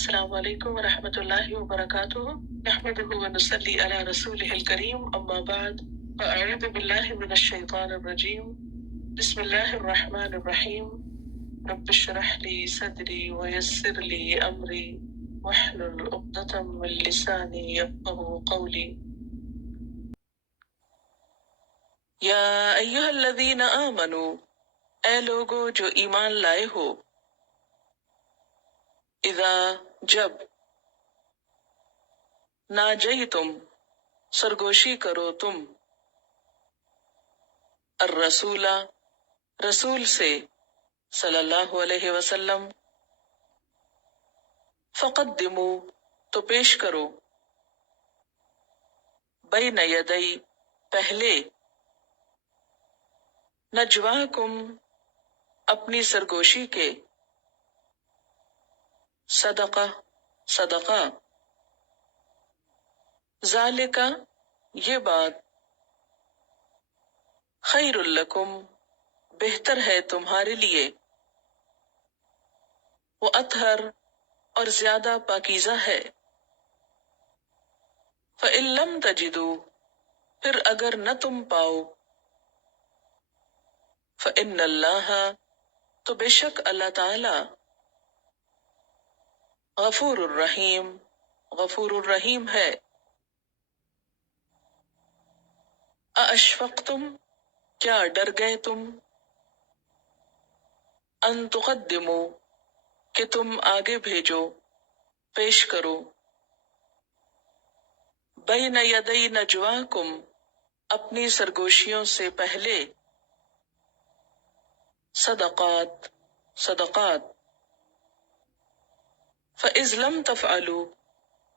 السلام علیکم ورحمۃ اللہ وبرکاتہ نحمده ونصلی علی رسولہ الکریم اما بعد فاعوذ باللہ من الشیطان الرجیم بسم اللہ الرحمن الرحیم رب اشرح لی صدری ویسر لی امری واحلل عقدۃ من لسانی یفقهوا قولی یا ایھا الذین آمنوا اے لوگو جو ایمان لائے ہو، اذا جب ناجیتم سرگوشی کرو تم الرسول رسول سے صلی اللہ علیہ وسلم، فقدموا تو پیش کرو، بین یدی پہلے، نجواکم اپنی سرگوشی کے، صدقہ صدقہ، ذالکا یہ بات، خیر لکم بہتر ہے تمہارے لیے، واطہر اور زیادہ پاکیزہ ہے، فإن لم تجدوا پھر اگر نہ تم پاؤ، فإن اللہ تو بے شک اللہ تعالی، غفور الرحیم غفور الرحیم ہے، ااشفقتم کیا ڈر گئے تم، ان تقدموا کہ تم آگے بھیجو پیش کرو، بین یدی نجواکم اپنی سرگوشیوں سے پہلے، صدقات صدقات، فإذ لم تفعلوا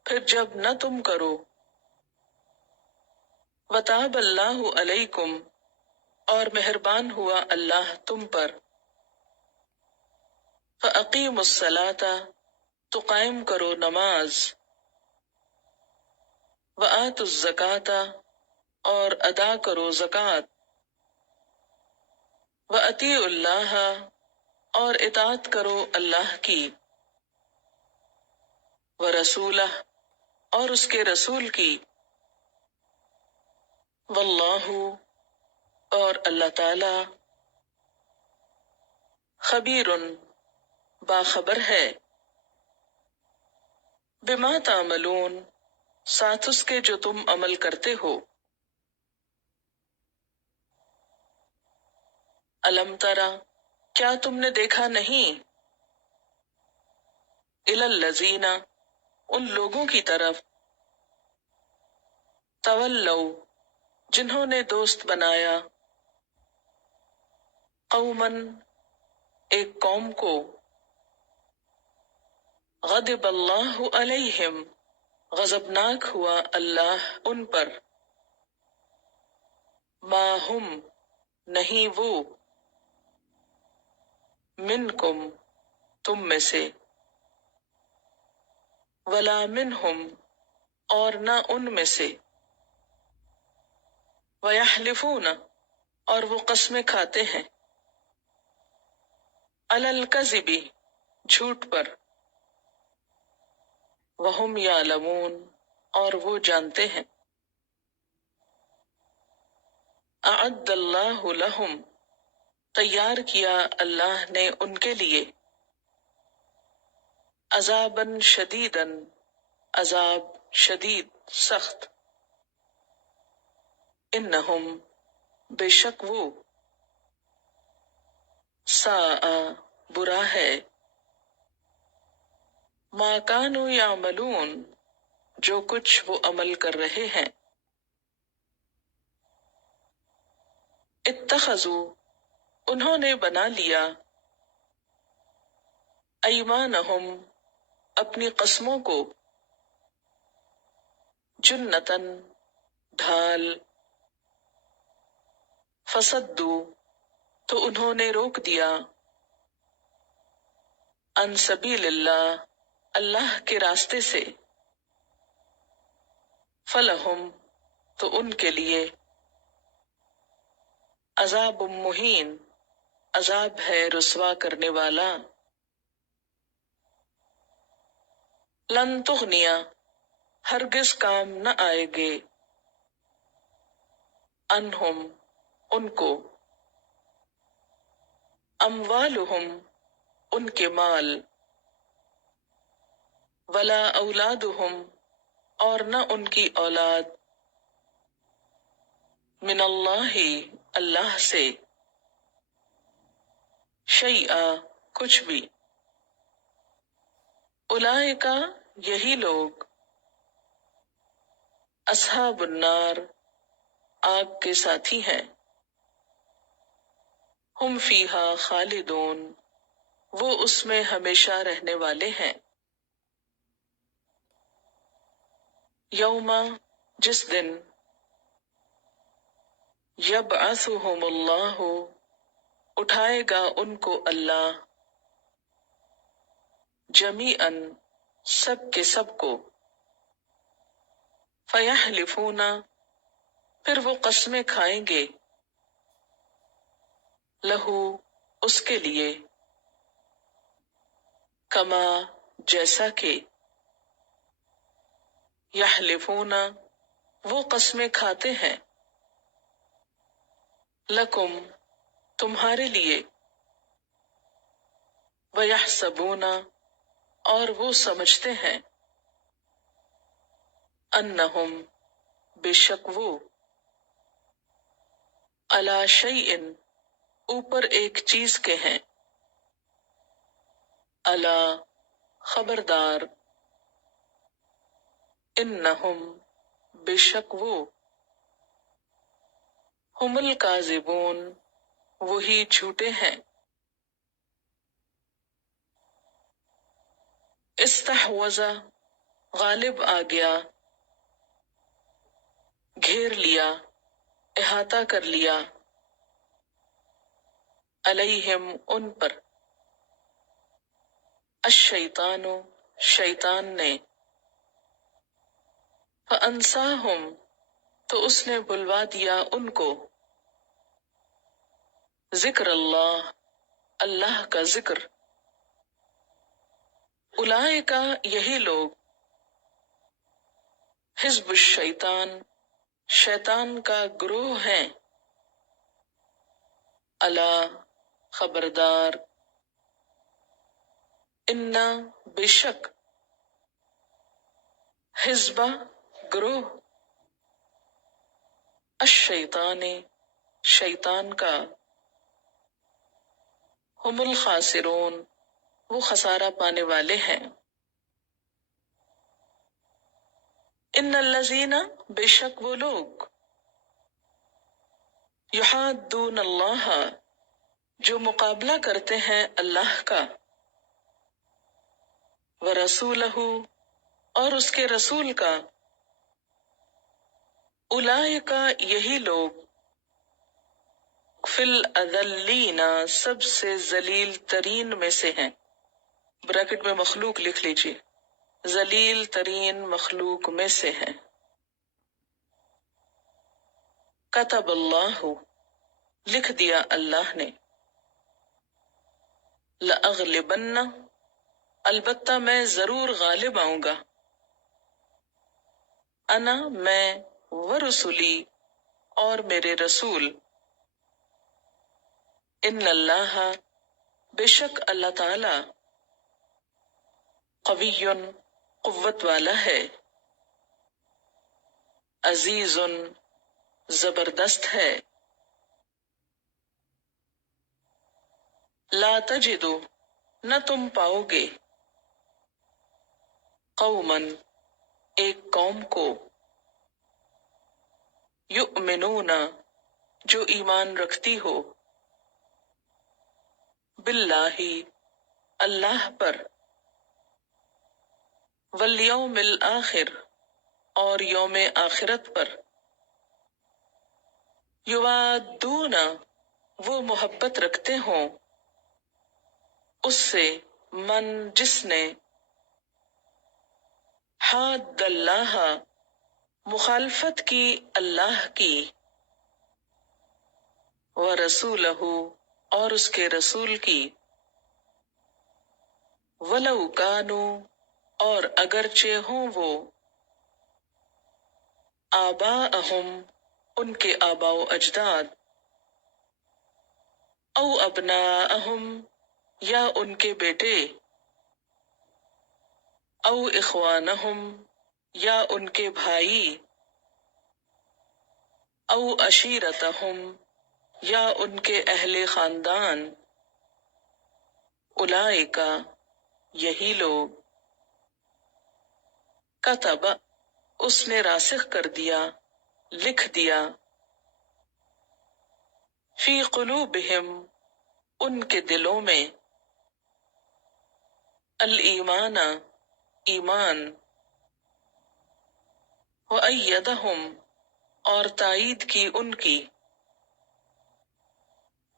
پھر جب نہ تم کرو، وتاب اللہ علیکم اور مہربان ہوا اللہ تم پر، فأقیموا الصلاۃ تو قائم کرو نماز، وآتوا الزکاۃ اور ادا کرو زکوٰۃ، وأطیعوا اللہ اور اطاعت کرو اللہ کی، ورسولہ اور اس کے رسول کی، واللہ اور اللہ تعالی، خبیر باخبر ہے، بما تعملون ساتھ اس کے جو تم عمل کرتے ہو، الم ترا کیا تم نے دیکھا نہیں، الی الذین ان لوگوں کی طرف، تولوا جنہوں نے دوست بنایا، قوما ایک قوم کو، غضب اللہ علیہم غضبناک ہوا اللہ ان پر، ما ہم نہیں وہ، منکم تم میں سے، ولا منہم اور نہ ان میں سے، ویحلفون اور وہ قسمیں کھاتے ہیں، علی الکذب جھوٹ پر، وہم یعلمون اور وہ جانتے ہیں، اعد اللہ لہم تیار کیا اللہ نے ان کے لیے، عذابا شدیدا عذاب شدید سخت، انہم بے شک وہ، ساء برا ہے، ما کانوا یعملون جو کچھ وہ عمل کر رہے ہیں، اتخذوا انہوں نے بنا لیا، ایمانہم اپنی قسموں کو، جنتاً ڈھال، فصدوا تو انہوں نے روک دیا، عن سبیل اللہ اللہ کے راستے سے، فلہم تو ان کے لیے، عذاب مہین عذاب ہے رسوا کرنے والا، لن تغنیا ہرگز کام نہ آئے گے، انہم ان کو، اموالہم ان کے مال، ولا اولادہم اور نہ ان کی اولاد، من اللہ اللہ سے، شیئا کچھ بھی، اولئک یہی لوگ، اصحاب النار آگ کے ساتھی ہیں، ہم فیہا خالدون وہ اس میں ہمیشہ رہنے والے ہیں، یوم جس دن، یبعثہم اللہ اٹھائے گا ان کو اللہ، جمیعاً سب کے سب کو، فیحلفون پھر وہ قسمیں کھائیں گے، لہو اس کے لیے، کما جیسا کہ، یحلفون وہ قسمیں کھاتے ہیں، لکم تمہارے لیے، ویحسبون اور وہ سمجھتے ہیں، انہم بے شک وہ، علی شیء اوپر ایک چیز کے ہیں، الا خبردار، انہم بے شک وہ، ہم الکاذبون وہی جھوٹے ہیں، استحوذ غالب آ گیا، گھیر لیا، احاطہ کر لیا، علیہم ان پر، الشیطان شیطان نے، فانساہم تو اس نے بلوا دیا ان کو، ذکر اللہ اللہ کا ذکر، اولئک یہی لوگ، حزب الشیطان شیطان کا گروہ ہیں، الا خبردار، ان بے شک، حزب گروہ، الشیطان شیطان کا، ہم الخاسرون وہ خسارہ پانے والے ہیں، ان الذین بے شک وہ لوگ، یحادون اللہ جو مقابلہ کرتے ہیں اللہ کا، ورسولہ اور اس کے رسول کا، اولئک یہی لوگ، فی الاذلین سب سے ذلیل ترین میں سے ہیں، بریکٹ میں مخلوق لکھ لیجیے، ذلیل ترین مخلوق میں سے ہیں، کتب اللہ لکھ دیا اللہ نے، لأغلبن البتہ میں ضرور غالب آؤں گا، انا میں، ورسولی اور میرے رسول، ان اللہ بے شک اللہ تعالی، قوی قوت والا ہے، عزیز زبردست ہے، لا تجدو نہ تم پاؤ گے، قومن ایک قوم کو، یؤمنون جو ایمان رکھتی ہو، باللہ اللہ پر، والیوم الآخر اور یوم آخرت پر، یوادون وہ محبت رکھتے ہوں، اس سے، من جس نے، حاد اللہ مخالفت کی اللہ کی، ورسولہ اور اس کے رسول کی، ولو کانوا اور اگرچہ ہوں وہ آباءہم ان کے آباء و اجداد، او ابناءہم یا ان کے بیٹے، او اخوانہم یا ان کے بھائی، او عشیرتہم یا ان کے اہل خاندان، اولئک یہی لوگ، کتب اس نے راسخ کر دیا، لکھ دیا، فی قلوبہم ان کے دلوں میں، الایمان ایمان، وأیدہم اور تائید کی ان کی،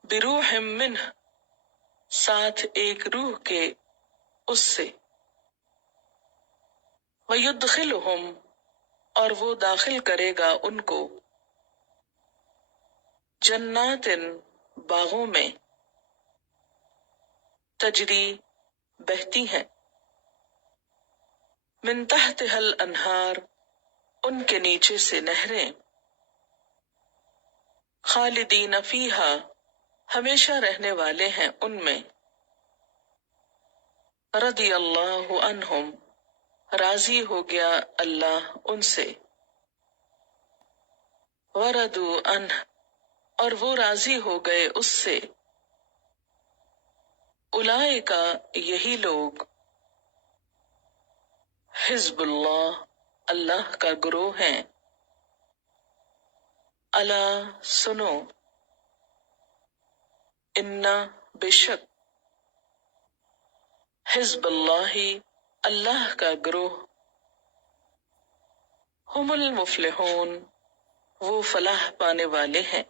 بروح منہ ساتھ ایک روح کے اس سے، ویدخلہم اور وہ داخل کرے گا ان کو، جنات باغوں میں، تجری بہتی ہیں، من تحتها الانہار ان کے نیچے سے نہریں، خالدین فیہا ہمیشہ رہنے والے ہیں ان میں، رضی اللہ عنہم راضی ہو گیا اللہ ان سے، وردوا عنہ اور وہ راضی ہو گئے اس سے، اولئک یہی لوگ، حزب اللہ اللہ کا گروہ ہیں، الا سنو، ان بے شک، حزب اللہ اللہ کا گروہ، ہم المفلحون وہ فلاح پانے والے ہیں۔